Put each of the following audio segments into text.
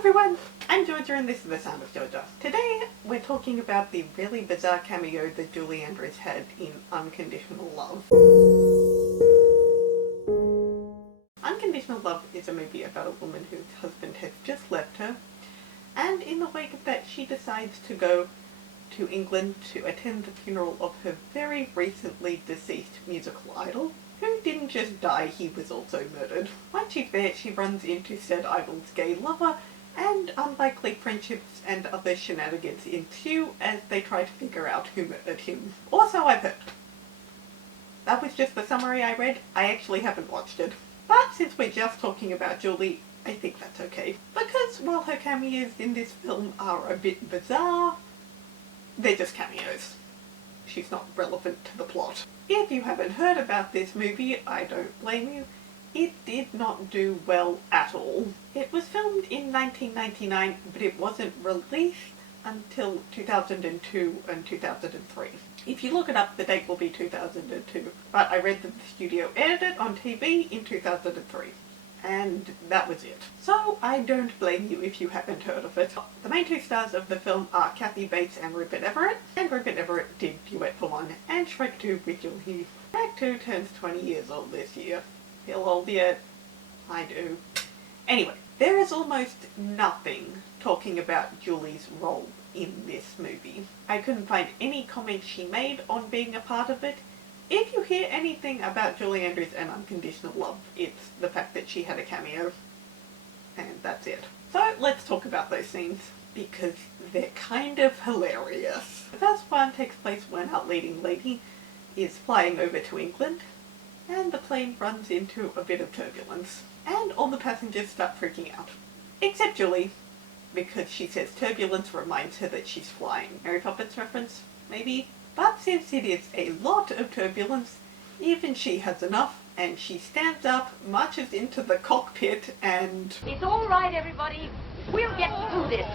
everyone, I'm Georgia and this is The Sound of Georgia. Today we're talking about the really bizarre cameo that Julie Andrews had in Unconditional Love. Unconditional Love is a movie about a woman whose husband has just left her, and in the wake of that she decides to go to England to attend the funeral of her very recently deceased musical idol, who didn't just die, he was also murdered. Once she's there, she runs into said idol's gay lover, and unlikely friendships and other shenanigans ensue as they try to figure out who murdered him. Or so I've heard. That was just the summary I read. I actually haven't watched it. But since we're just talking about Julie, I think that's okay. Because while her cameos in this film are a bit bizarre, they're just cameos. She's not relevant to the plot. If you haven't heard about this movie, I don't blame you. It did not do well at all. It was filmed in 1999, but it wasn't released until 2002 and 2003. If you look it up, the date will be 2002, but I read that the studio aired it on TV in 2003. And that was it. So I don't blame you if you haven't heard of it. The main two stars of the film are Kathy Bates and Rupert Everett, and Rupert Everett did Duet for One and Shrek 2 with Julie. Shrek 2 turns 20 years old this year. Feel old yet? I do. Anyway, there is almost nothing talking about Julie's role in this movie. I couldn't find any comments she made on being a part of it. If you hear anything about Julie Andrews and Unconditional Love, it's the fact that she had a cameo, and that's it. So let's talk about those scenes, because they're kind of hilarious. The first one takes place when our leading lady is flying over to England, and the plane runs into a bit of turbulence, and all the passengers start freaking out. Except Julie, because she says turbulence reminds her that she's flying. Mary Poppins reference, maybe? But since it is a lot of turbulence, even she has enough, and she stands up, marches into the cockpit, and... It's all right, everybody. We'll get through this.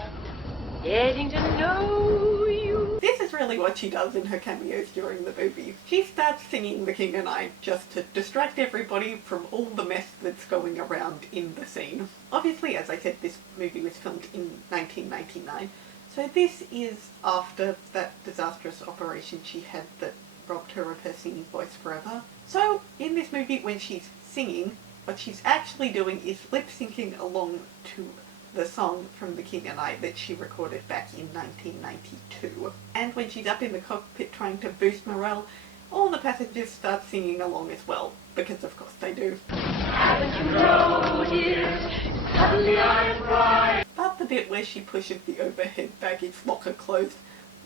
Getting to know you. This is really what she does in her cameos during the movie. She starts singing The King and I just to distract everybody from all the mess that's going around in the scene. Obviously, as I said, this movie was filmed in 1999. So this is after that disastrous operation she had that robbed her of her singing voice forever. So in this movie, when she's singing, what she's actually doing is lip-syncing along to the song from The King and I that she recorded back in 1992. And when she's up in the cockpit trying to boost morale, all the passengers start singing along as well, because of course they do. Haven't you noticed? Suddenly I'm right. But the bit where she pushes the overhead baggage locker closed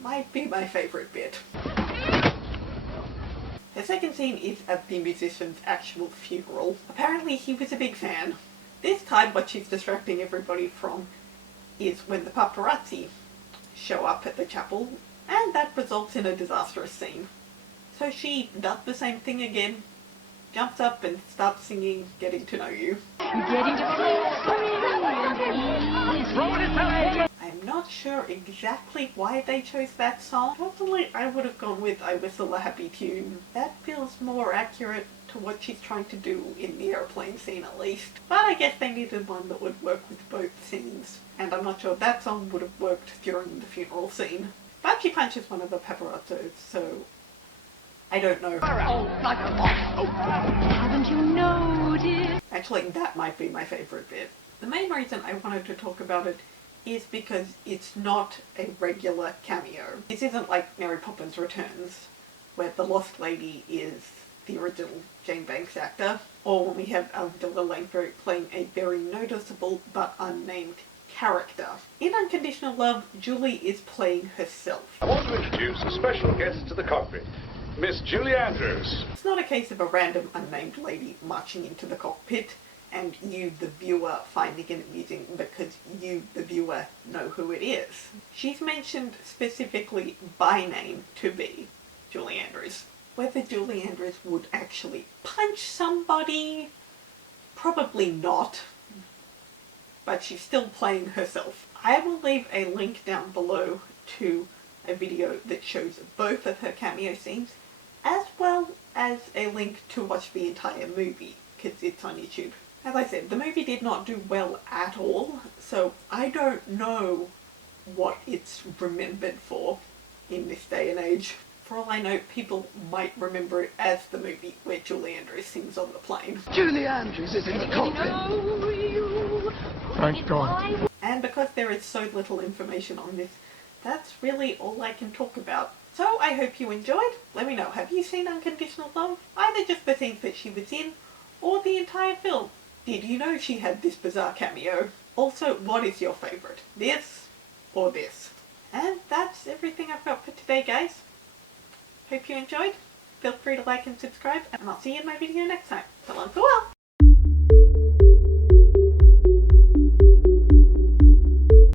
might be my favourite bit. The second scene is at the musician's actual funeral. Apparently he was a big fan. This time what she's distracting everybody from is when the paparazzi show up at the chapel, and that results in a disastrous scene. So she does the same thing again, jumps up and starts singing Getting to Know You. Getting to I'm not sure exactly why they chose that song. Probably I would have gone with I Whistle a Happy Tune. That feels more accurate to what she's trying to do in the airplane scene at least. But I guess they needed one that would work with both scenes. And I'm not sure that song would have worked during the funeral scene. But she punches one of the paparazzos, so I don't know. Haven't you noticed? Actually, that might be my favourite bit. The main reason I wanted to talk about it is because it's not a regular cameo. This isn't like Mary Poppins Returns, where the lost lady is the original Jane Banks actor, or when we have Della Langford playing a very noticeable but unnamed character. In Unconditional Love, Julie is playing herself. I want to introduce a special guest to the cockpit, Miss Julie Andrews. It's not a case of a random unnamed lady marching into the cockpit and you, the viewer, finding it amusing because you, the viewer, know who it is. She's mentioned specifically by name to be Julie Andrews. Whether Julie Andrews would actually punch somebody, probably not, but she's still playing herself. I will leave a link down below to a video that shows both of her cameo scenes, as well as a link to watch the entire movie, because it's on YouTube. As I said, the movie did not do well at all, so I I don't know what it's remembered for in this day and age. For all I know, people might remember it as the movie where Julie Andrews sings on the plane. Julie Andrews is in the cockpit. Thank God. And because there is so little information on this, that's really all I can talk about. So I hope you enjoyed. Let me know, have you seen Unconditional Love? Either just the scenes that she was in, or the entire film. Did you know she had this bizarre cameo? Also, what is your favourite? This or this? And that's everything I've got for today, guys. Hope you enjoyed. Feel free to like and subscribe, and I'll see you in my video next time. So long, farewell!